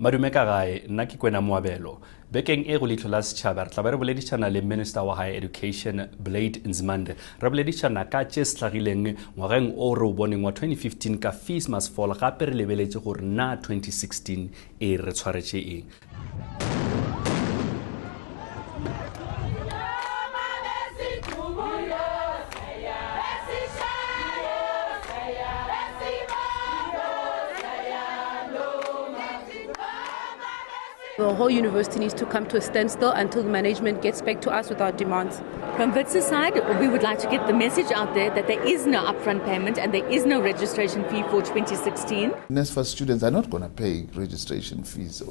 Madume ka gae nna ke Kwena Moabelo bekeng e go Leihlo la Sechaba re tla ba re boledišana le Minister wa Higher Education Blade Nzimande re boledišana ka tše sehlagileng ngwageng o re o boneng wa 2015 ka fees must fall gape re lebeletše gore na 2016 e re tshwaretše eng. The whole university needs to come to a standstill until the management gets back to us with our demands. From WITS's side, we would like to get the message out there that there is no upfront payment and there is no registration fee for 2016. NSFAS students are not going to pay registration fees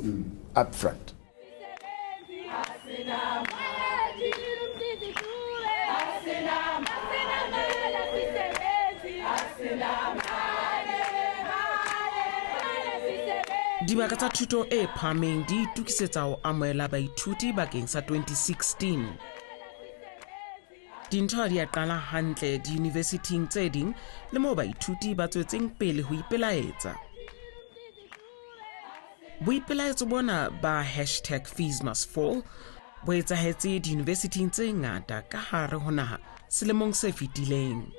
upfront. Dibaka tsa thuto e phahameng di itukisetsa ho amohela baithuti bakeng sa 2016. Dintho di a qala hantle di-universiting tse ding le moo baithuti ba tswetseng pele ho ipelaetsa. Boipelaetso bona ba #FeesMustFall bo etsahetse di-universiting tse ngata ka hare ho naha selemong se fetileng.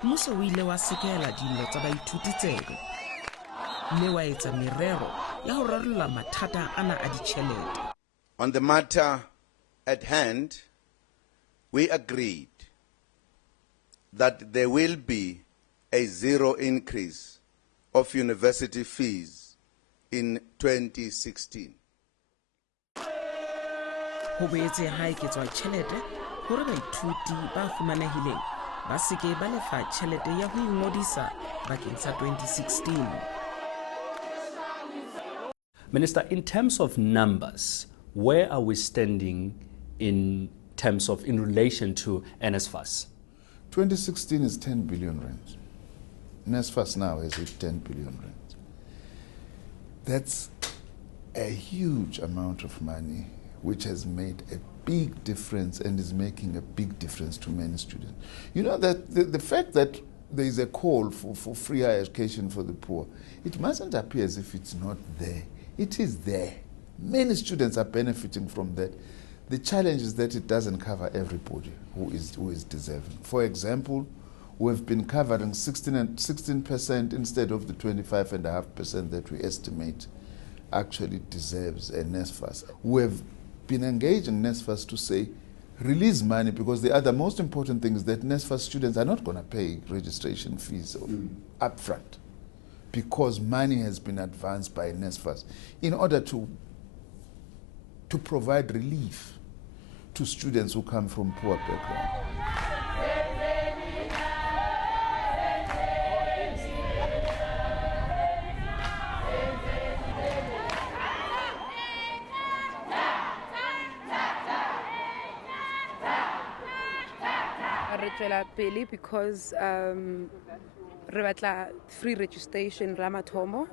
Mmuso o ile wa sekela dillo tsa baithuti tseno mme wa etsa merero ya ho rarolla mathata ana a ditjhelete. On the matter at hand, we agreed that there will be a zero increase of university fees in 2016. Ho boetse ha eketswa tjhelete hore baithuti ba fumanehileng ba seke ba lefa tjhelete ya ho ingodisa bakeng sa 2016. Minister, in terms of numbers, where are we standing in relation to NSFAS? 2016 is 10 billion rand. NSFAS now is 10 billion rand. That's a huge amount of money which has made a big difference and is making a big difference to many students. You know that the fact that there is a call for free higher education for the poor, it mustn't appear as if it's not there. It is there. Many students are benefiting from that. The challenge is that it doesn't cover everybody who is deserving. For example, we've been covering 16% instead of the 25.5% that we estimate actually deserves a NSFAS. We've been engaging NSFAS to say, release money, because the other most important thing is that NSFAS students are not going to pay registration fees upfront, because money has been advanced by NSFAS in order to provide relief to students who come from poor backgrounds. Because re batla free registration Ramathomo,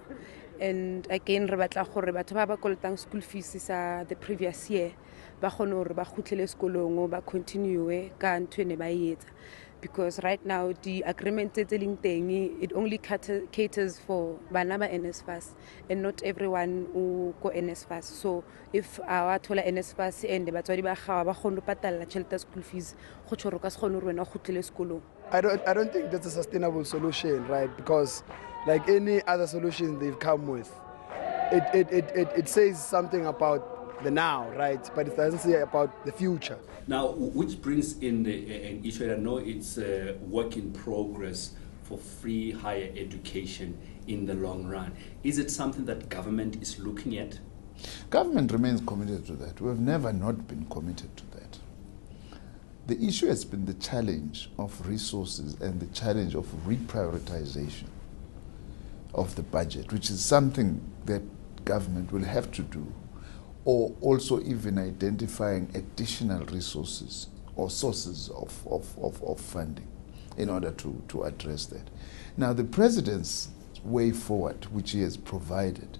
and again re batla gore batho ba ba kolotang school fees sa the previous year ba kgone hore ba khutlele sekolong ba continue ka ntwe ne ba etsa, because right now the agreement tse leng teng it only caters for bana ba NSFAS and not everyone who go NSFAS. So if our thola NSFAS and batswadi ba gawa ba kgone patala tšhelete school fees go tshoro ka se kgone hore wena o khutlele sekolong. I don't think that's a sustainable solution, right? Because like any other solution they've come with, it says something about the now, right? But it doesn't say about the future. Now, which brings in an issue, I know it's a work in progress for free higher education in the long run. Is it something that government is looking at? Government remains committed to that. We've never not been committed to that. The issue has been the challenge of resources and the challenge of reprioritization of the budget, which is something that government will have to do, or also even identifying additional resources or sources of funding in order to address that. Now, the president's way forward, which he has provided,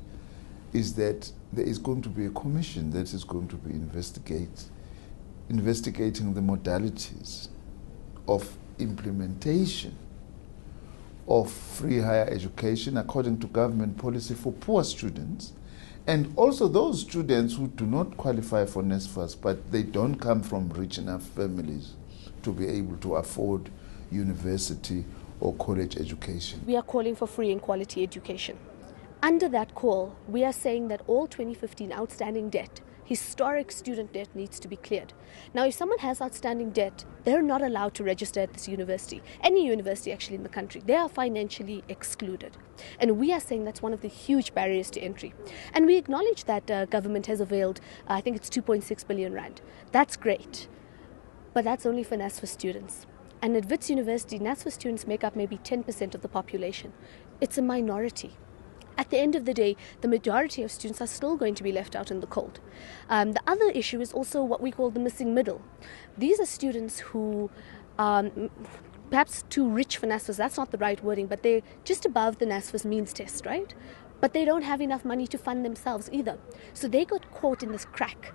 is that there is going to be a commission that is going to be investigating the modalities of implementation of free higher education according to government policy for poor students, and also those students who do not qualify for NSFAS, but they don't come from rich enough families to be able to afford university or college education. We are calling for free and quality education. Under that call, we are saying that all 2015 outstanding debt, historic student debt, needs to be cleared. Now, if someone has outstanding debt, they're not allowed to register at this university, any university actually in the country. They are financially excluded. And we are saying that's one of the huge barriers to entry. And we acknowledge that government has availed, I think it's 2.6 billion rand. That's great, but that's only for NSFAS students. And at Wits University, NSFAS students make up maybe 10% of the population. It's a minority. At the end of the day, the majority of students are still going to be left out in the cold. The other issue is also what we call the missing middle. These are students who perhaps too rich for NSFAS, that's not the right wording, but they're just above the NSFAS means test, right? But they don't have enough money to fund themselves either. So they got caught in this crack.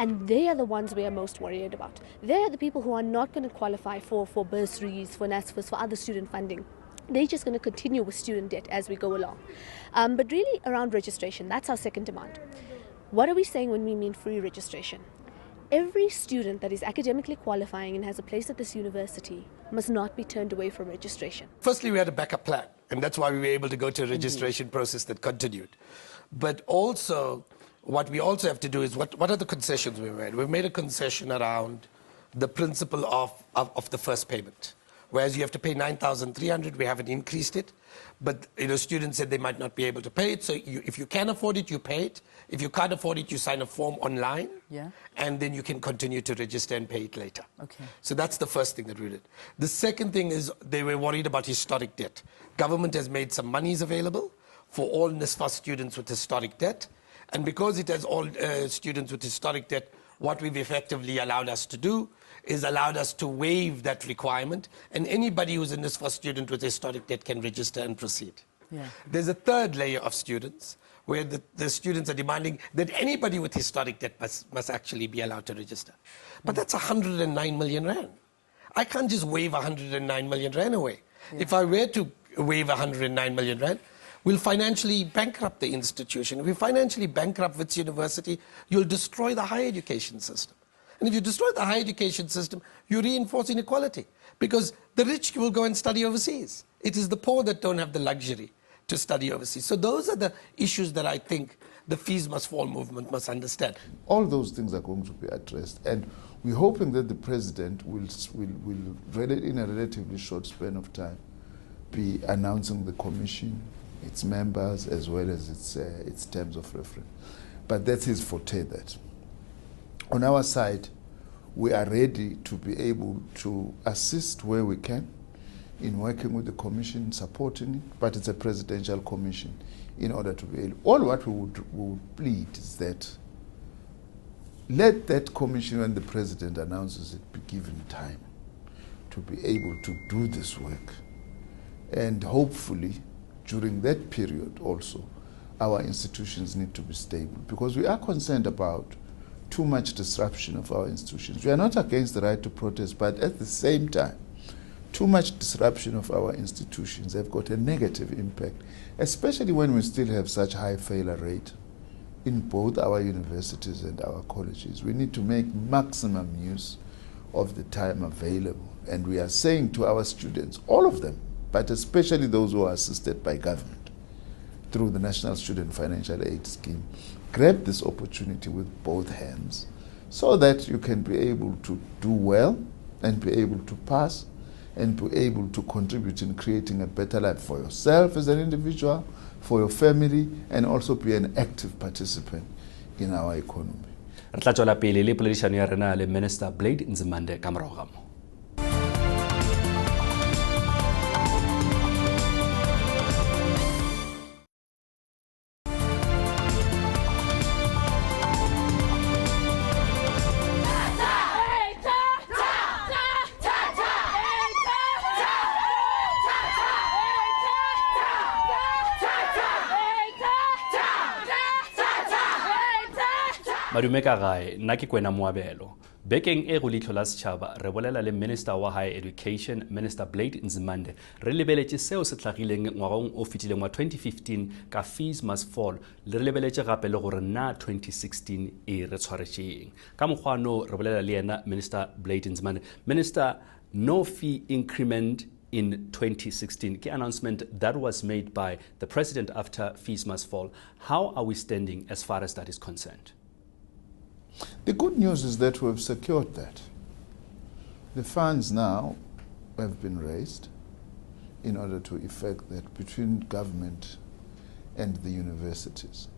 And they are the ones we are most worried about. They are the people who are not going to qualify for bursaries, for NSFAS, for other student funding. They're just going to continue with student debt as we go along. But really around registration, that's our second demand. What are we saying when we mean free registration? Every student that is academically qualifying and has a place at this university must not be turned away from registration. Firstly, we had a backup plan, and that's why we were able to go to a registration process that continued. But also, what we also have to do is, what are the concessions we've made? We've made a concession around the principle of the first payment. Whereas you have to pay 9,300, we haven't increased it. But students said they might not be able to pay it. So if you can afford it, you pay it. If you can't afford it, you sign a form online. Yeah. And then you can continue to register and pay it later. Okay. So that's the first thing that we did. The second thing is they were worried about historic debt. Government has made some monies available for all NSFAS students with historic debt. And because it has all students with historic debt, what we've effectively allowed us to do is allowed us to waive that requirement, and anybody who's a NSFAS student with historic debt can register and proceed. Yeah. There's a third layer of students where the students are demanding that anybody with historic debt must actually be allowed to register. But that's 109 million rand. I can't just waive 109 million rand away. Yeah. If I were to waive 109 million rand, we'll financially bankrupt the institution. If we financially bankrupt Wits University, you'll destroy the higher education system. And if you destroy the higher education system, you reinforce inequality, because the rich will go and study overseas. It is the poor that don't have the luxury to study overseas. So those are the issues that I think the fees must fall movement must understand. All those things are going to be addressed, and we're hoping that the president will in a relatively short span of time, be announcing the commission, its members, as well as its terms of reference. But that's his forte. That on our side, we are ready to be able to assist where we can in working with the commission, supporting it, but it's a presidential commission in order to be able. All what we would plead is that let that commission, when the president announces it, be given time to be able to do this work. And hopefully, during that period also, our institutions need to be stable, because we are concerned about too much disruption of our institutions. We are not against the right to protest, but at the same time, too much disruption of our institutions have got a negative impact, especially when we still have such high failure rate in both our universities and our colleges. We need to make maximum use of the time available. And we are saying to our students, all of them, but especially those who are assisted by government through the National Student Financial Aid Scheme, grab this opportunity with both hands so that you can be able to do well and be able to pass and be able to contribute in creating a better life for yourself as an individual, for your family, and also be an active participant in our economy. Re tla tswela pele le poledišano ya rena le Minister Blade Nzimande ka morago ga mo. Madume ka gae, nna ke Kwena Moabelo. Bekeng e go Leihlo la Sechaba, re bolela le Minister wa Higher Education, Minister Blade Nzimande. Re lebeletše seo se tlhagileng ngwagong o fetileng wa 2015 ka Fees Must Fall. Le re lebeletše gape le gore na 2016 e re tshwaretšeng. Ka mokgwa no re bolela le yena Minister Blade Nzimande. Minister, no fee increment in 2016. Key announcement that was made by the President after Fees Must Fall. How are we standing as far as that is concerned? The good news is that we've secured that. The funds now have been raised in order to effect that between government and the universities.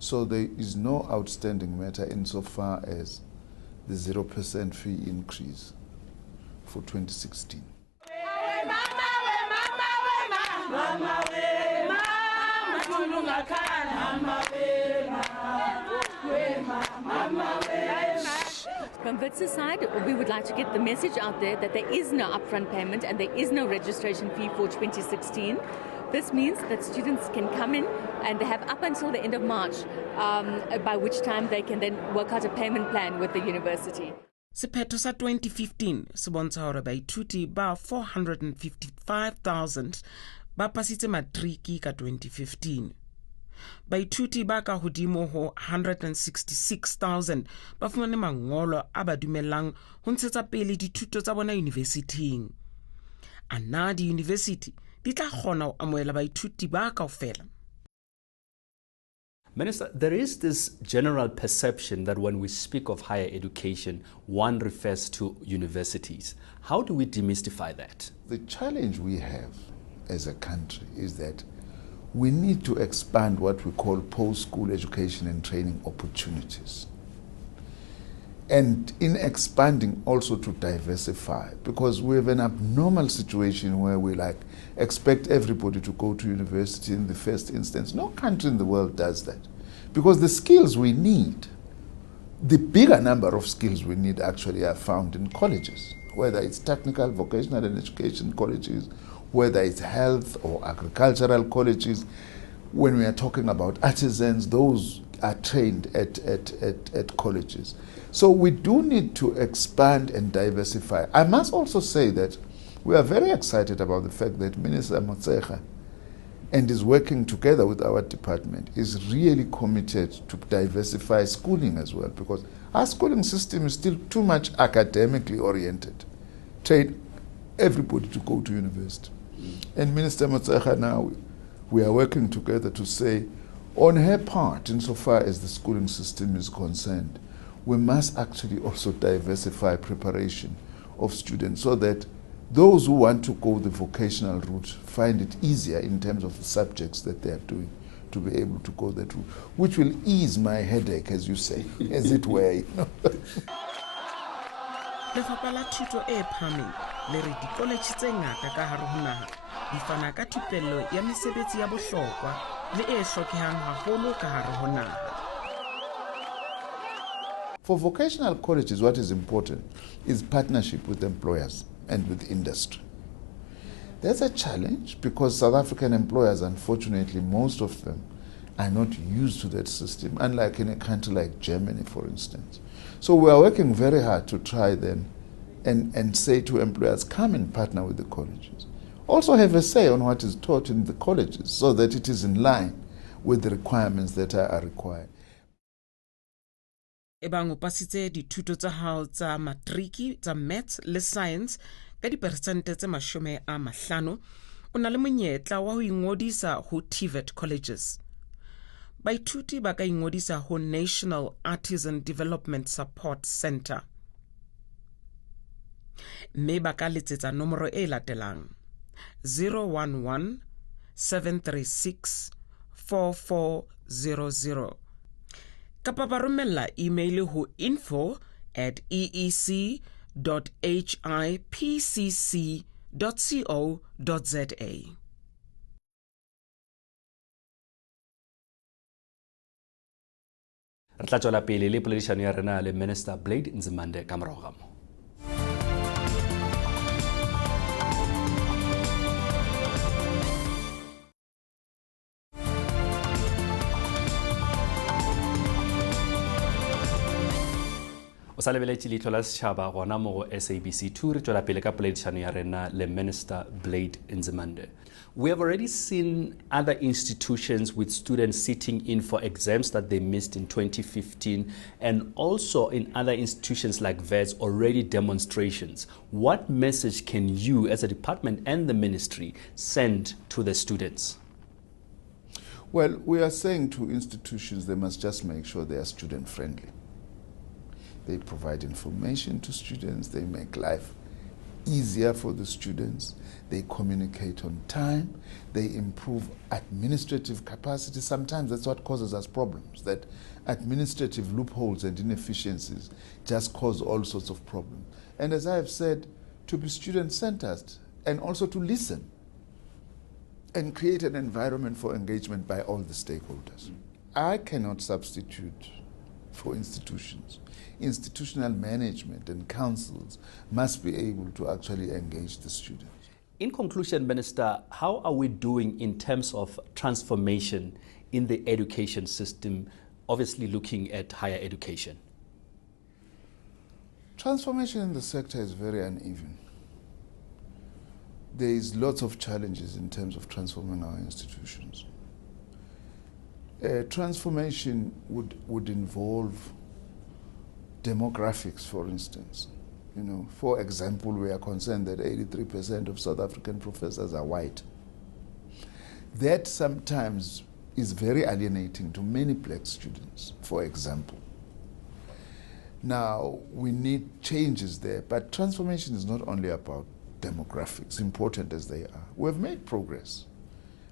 So there is no outstanding matter insofar as the 0% fee increase for 2016. From WITS's side, we would like to get the message out there that there is no upfront payment and there is no registration fee for 2016. This means that students can come in and they have up until the end of March, by which time they can then work out a payment plan with the university. Sephetho sa 2015 se bontsha hore baithuti ba 455,000 ba pasitse matriki ka 2015. Baithuti ba ka hodimo ho 166,000 ba fumane mangolo a ba dumellang ho ntshetsa pele dithuto tsa bona universitying. A na di university di tla kgona ho amohela baithuti ba kaofela? Minister, there is this general perception that when we speak of higher education, one refers to universities. How do we demystify that? The challenge we have as a country is that we need to expand what we call post-school education and training opportunities. And in expanding also to diversify, because we have an abnormal situation where we expect everybody to go to university in the first instance. No country in the world does that. Because the skills we need, the bigger number of skills we need actually are found in colleges, whether it's technical, vocational and education colleges, whether it's health or agricultural colleges. When we are talking about artisans, those are trained at colleges. So we do need to expand and diversify. I must also say that we are very excited about the fact that Minister Motshekga and is working together with our department is really committed to diversify schooling as well, because our schooling system is still too much academically oriented. Train everybody to go to university. And Minister Motshekga now, we are working together to say, on her part, insofar as the schooling system is concerned, we must actually also diversify preparation of students so that those who want to go the vocational route find it easier in terms of the subjects that they are doing to be able to go that route, which will ease my headache, as you say, as it were. Lefapha la Thuto e Phahameng le re dikoletjhe tse ngata ka hare ho naha di fana ka thupello ya mesebetsi ya bohlokwa le e hlokehang haholo ka hare ho naha. For vocational colleges, what is important is partnership with employers and with industry. There's a challenge because South African employers, unfortunately, most of them are not used to that system, unlike in a country like Germany, for instance. So we are working very hard to try then and say to employers, come and partner with the colleges. Also have a say on what is taught in the colleges so that it is in line with the requirements that are required. Ebang o pasitse dithuto tsa hao tsa matriki tsa maths le science ka diperesente tse 50, o na le monyetla wa ho ingodisa ho TVET colleges. Baithuti ba ka ingodisa ho National Artisan Development Support Center. Mme ba ka letsetsa nomoro e latelang 011 736 4400. Kapa ba romella email ho info@eec.hipcc.co.za. Re tla tswela pele le poledišano ya rena le Minister Blade Nzimande ka morago ga mo. o sa lebeletše Leihlo la Sechaba gona mo go SABC 2 re tšwela pele ka poledišano ya rena le Minister Blade Nzimande. We have already seen other institutions with students sitting in for exams that they missed in 2015, and also in other institutions like VETS already demonstrations. What message can you as a department and the ministry send to the students? Well, we are saying to institutions they must just make sure they are student friendly. They provide information to students, they make life easier for the students, they communicate on time, they improve administrative capacity. Sometimes that's what causes us problems, that administrative loopholes and inefficiencies just cause all sorts of problems. And as I have said, to be student-centered and also to listen and create an environment for engagement by all the stakeholders. I cannot substitute for institutions. Institutional management and councils must be able to actually engage the students. In conclusion, Minister, how are we doing in terms of transformation in the education system, obviously looking at higher education? Transformation in the sector is very uneven. There is lots of challenges in terms of transforming our institutions. Transformation would involve demographics, for instance. You know, for example, we are concerned that 83% of South African professors are white. That sometimes is very alienating to many black students, for example. Now, we need changes there, but transformation is not only about demographics, important as they are. We have made progress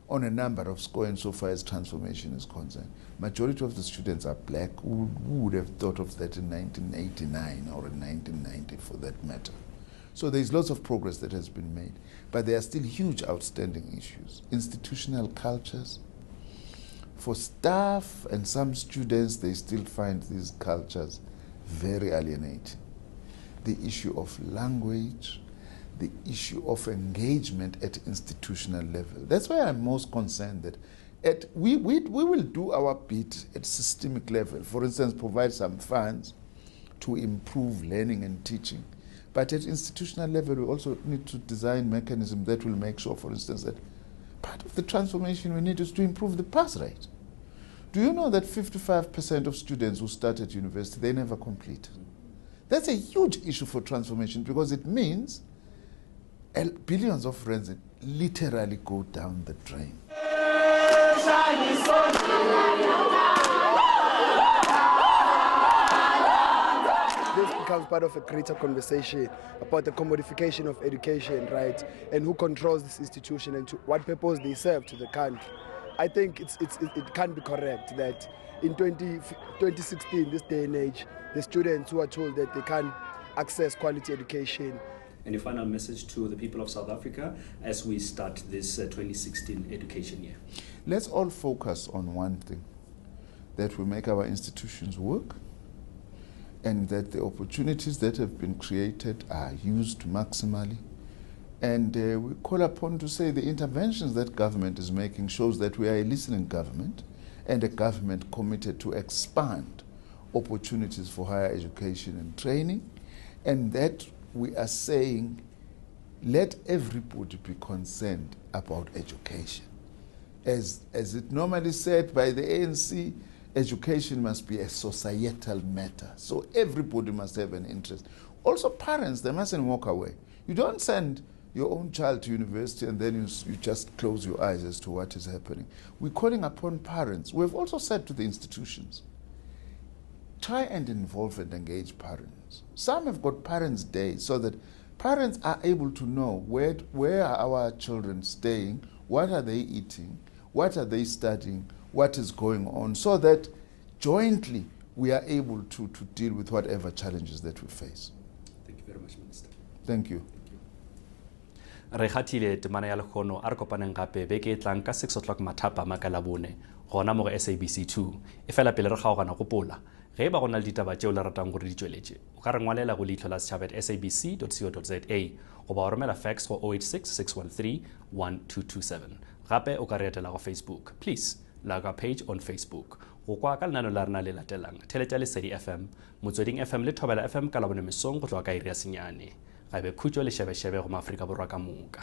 on a number of scores insofar as transformation is concerned. Majority of the students are black. Who would have thought of that in 1989 or in 1990 for that matter? So there's lots of progress that has been made, but there are still huge outstanding issues. Institutional cultures. For staff and some students, they still find these cultures very alienating. The issue of language, the issue of engagement at institutional level. That's why I'm most concerned that we will do our bit at systemic level. For instance, provide some funds to improve learning and teaching. But at institutional level, we also need to design mechanisms that will make sure, for instance, that part of the transformation we need is to improve the pass rate. Do you know that 55% of students who start at university, they never complete? That's a huge issue for transformation because it means billions of rands literally go down the drain. This becomes part of a greater conversation about the commodification of education, right? And who controls this institution and to what purpose they serve to the country. I think it can't be correct that in 2016, this day and age, the students who are told that they can't access quality education. And your final message to the people of South Africa as we start this 2016 education year? Let's all focus on one thing, that we make our institutions work and that the opportunities that have been created are used maximally. And we call upon to say the interventions that government is making shows that we are a listening government and a government committed to expand opportunities for higher education and training, and that we are saying let everybody be concerned about education. As it normally said by the ANC, education must be a societal matter. So everybody must have an interest. Also parents, they mustn't walk away. You don't send your own child to university and then you just close your eyes as to what is happening. We're calling upon parents. We've also said to the institutions, try and involve and engage parents. Some have got parents' days so that parents are able to know where are our children staying, what are they eating, what are they studying, what is going on, so that jointly we are able to deal with whatever challenges that we face. Thank you very much, Minister. Thank you. Re khathile temana ya lekgono a re kopaneng gape beke e tlang ka 6 o'clock mathapa makalabone gona mo go SABC 2 e fela pele re kgaogana gopola ge ba gona le ditaba tšeo le ratang gore di tšweletše o ka re ngwalela go Leihlo la Sechaba at sabc.co.za goba o romela fax go 086 613 1227 gape o ka re etela go Facebook. Please like our page on Facebook. go kwa ka lenano la rena le latelang Theletša Lesedi FM, Motsweding FM le Thobela FM ka labone mesong go tloga ka iri ya senyane. Ga be khutšo le šebešebe go Maafrika Borwa ka moka.